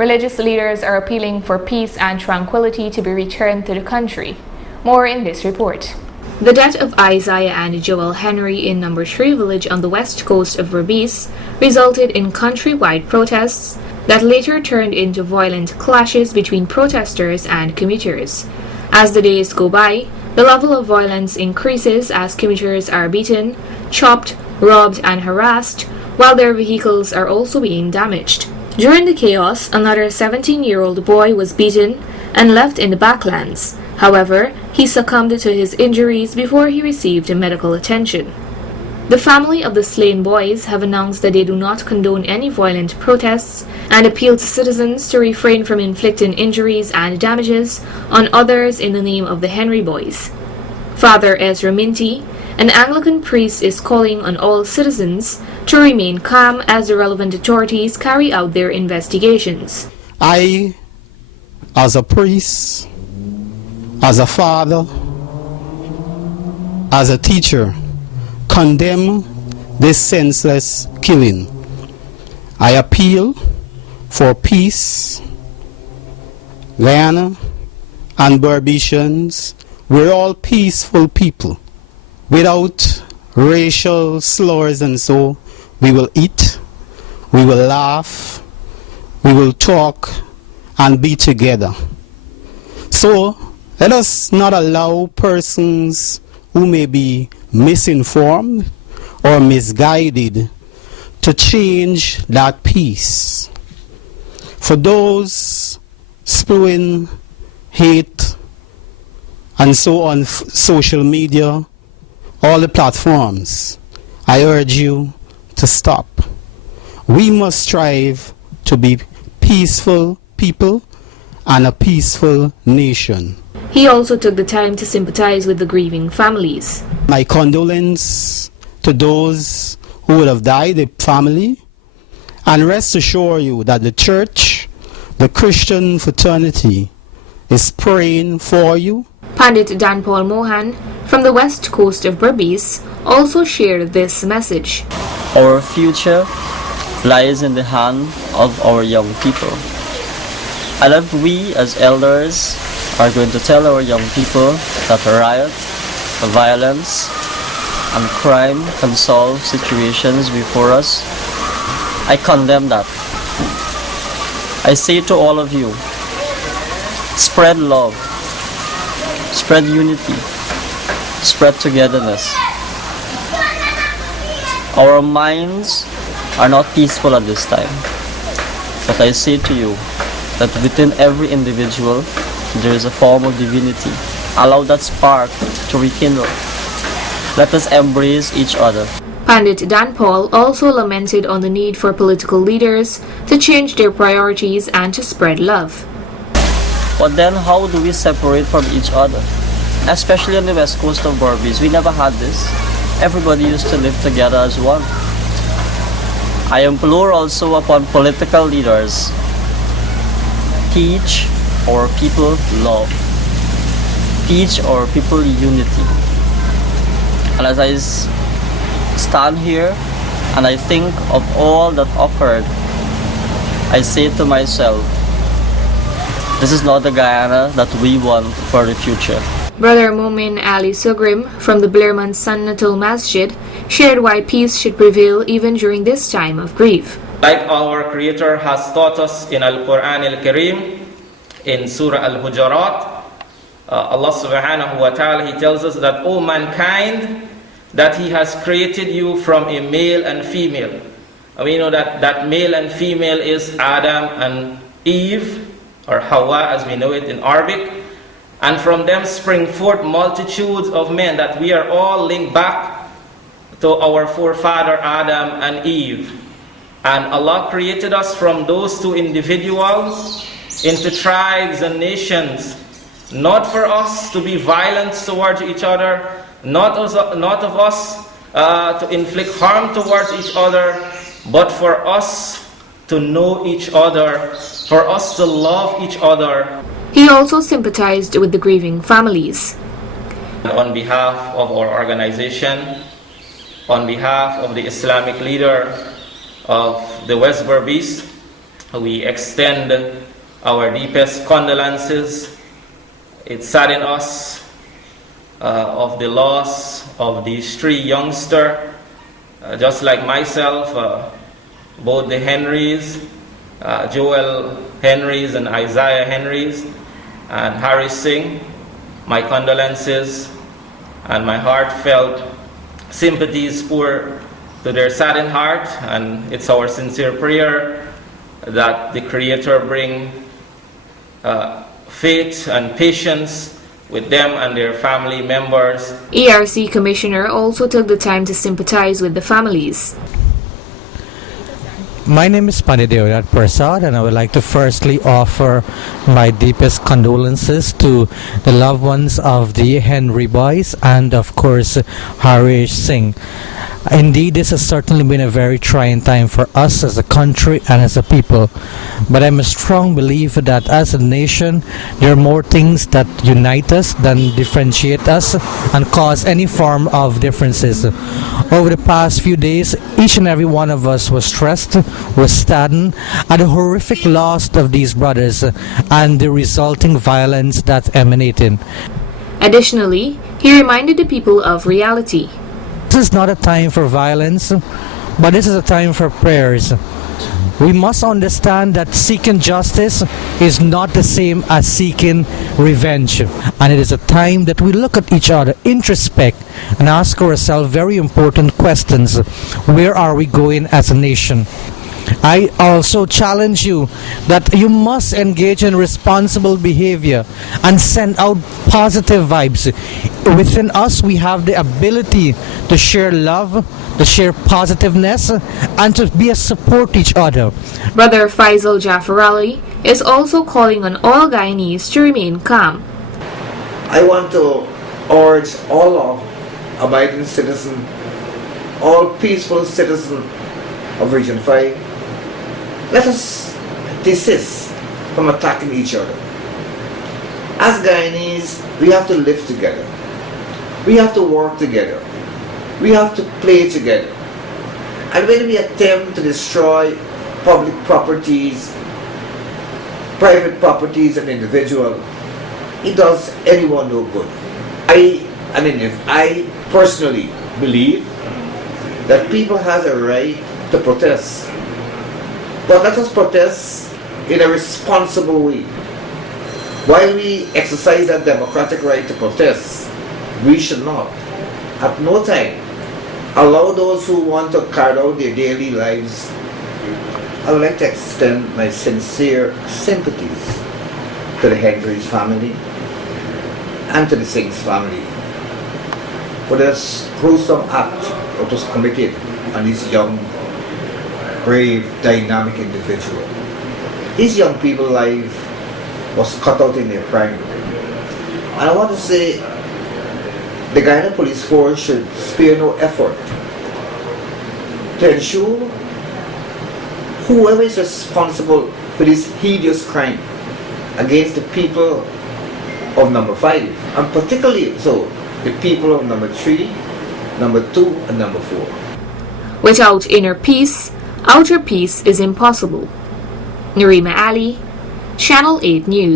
Religious leaders are appealing for peace and tranquility to be returned to the country. More in this report. The death of Isaiah and Joel Henry in No. 3 village on the west coast of Berbice resulted in countrywide protests that later turned into violent clashes between protesters and commuters. As the days go by, the level of violence increases as commuters are beaten, chopped, robbed, and harassed, while their vehicles are also being damaged. During the chaos, another 17-year-old boy was beaten and left in the backlands. However, he succumbed to his injuries before he received medical attention. The family of the slain boys have announced that they do not condone any violent protests and appeal to citizens to refrain from inflicting injuries and damages on others in the name of the Henry boys. Father Ezra Minty, an Anglican priest, is calling on all citizens to remain calm as the relevant authorities carry out their investigations. I, as a priest, as a father, as a teacher, condemn this senseless killing. I appeal for peace. Guyana and Barbicians, we're all peaceful people. Without racial slurs and so, we will eat, we will laugh, we will talk and be together. So, let us not allow persons who may be misinformed or misguided to change that peace. For those spewing hate and so on social media, all the platforms, I urge you to stop. We must strive to be peaceful people and a peaceful nation. He also took the time to sympathize with the grieving families. My condolence to those who would have died, the family, and rest assure you that the church, the Christian fraternity, is praying for you. Pandit Dan Paul Mohan from the west coast of Berbice also shared this message. Our future lies in the hand of our young people. And if we as elders are going to tell our young people that riot, violence, and crime can solve situations before us, I condemn that. I say to all of you, spread love, spread unity, spread togetherness. Our minds are not peaceful at this time, but I say to you that within every individual there is a form of divinity. Allow that spark to rekindle. Let us embrace each other. Pandit Dan Paul also lamented on the need for political leaders to change their priorities and to spread love. But then how do we separate from each other? Especially on the west coast of Berbice, we never had this. Everybody used to live together as one. I implore also upon political leaders, teach our people love. Teach our people unity. And as I stand here and I think of all that occurred, I say to myself, this is not the Guyana that we want for the future. Brother Momin Ali Sugrim from the Blairman Sunnatul Masjid shared why peace should prevail even during this time of grief. Like our Creator has taught us in Al-Quran Al-Kareem, in Surah Al-Hujurat, Allah subhanahu wa ta'ala, He tells us that, O mankind, that He has created you from a male and female. And we know that male and female is Adam and Eve, or Hawa as we know it in Arabic. And from them spring forth multitudes of men, that we are all linked back to our forefather Adam and Eve. And Allah created us from those two individuals into tribes and nations, not for us to be violent towards each other, not of us to inflict harm towards each other, but for us to know each other, for us to love each other. He also sympathized with the grieving families. On behalf of our organization, on behalf of the Islamic leader of the West Berbice, We extend our deepest condolences. It saddens us of the loss of these three youngsters, just like myself, both the Henrys, Joel Henrys and Isaiah Henrys, and Harry Singh. My condolences and my heartfelt sympathies pour to their saddened heart, and it's our sincere prayer that the Creator bring faith and patience with them and their family members. ERC Commissioner also took the time to sympathize with the families. My name is Pandit Prasad, and I would like to firstly offer my deepest condolences to the loved ones of the Henry boys and of course Harish Singh. Indeed, this has certainly been a very trying time for us as a country and as a people. But I'm a strong believer that as a nation, there are more things that unite us than differentiate us and cause any form of differences. Over the past few days, each and every one of us was stressed, was saddened at the horrific loss of these brothers and the resulting violence that emanated. Additionally, he reminded the people of reality. This is not a time for violence, but this is a time for prayers. We must understand that seeking justice is not the same as seeking revenge. And it is a time that we look at each other, introspect, and ask ourselves very important questions. Where are we going as a nation? I also challenge you that you must engage in responsible behavior and send out positive vibes. Within us, we have the ability to share love, to share positiveness, and to be a support to each other. Brother Faisal Jafarali is also calling on all Guyanese to remain calm. I want to urge all of abiding citizens, all peaceful citizens of Region 5, let us desist from attacking each other. As Guyanese, we have to live together. We have to work together. We have to play together. And when we attempt to destroy public properties, private properties and individual, it does anyone no good. I personally believe that people have a right to protest. But let us protest in a responsible way. While we exercise that democratic right to protest, we should not, at no time, allow those who want to carry out their daily lives. I would like to extend my sincere sympathies to the Henry's family and to the Singh's family for this gruesome act that was committed on this young, brave, dynamic individual. These young people's life was cut out in their prime. And I want to say the Guyana Police Force should spare no effort to ensure whoever is responsible for this hideous crime against the people of number 5, and particularly so the people of number 3, number 2, and number 4. Without inner peace, outer peace is impossible. Narima Ali, Channel 8 News.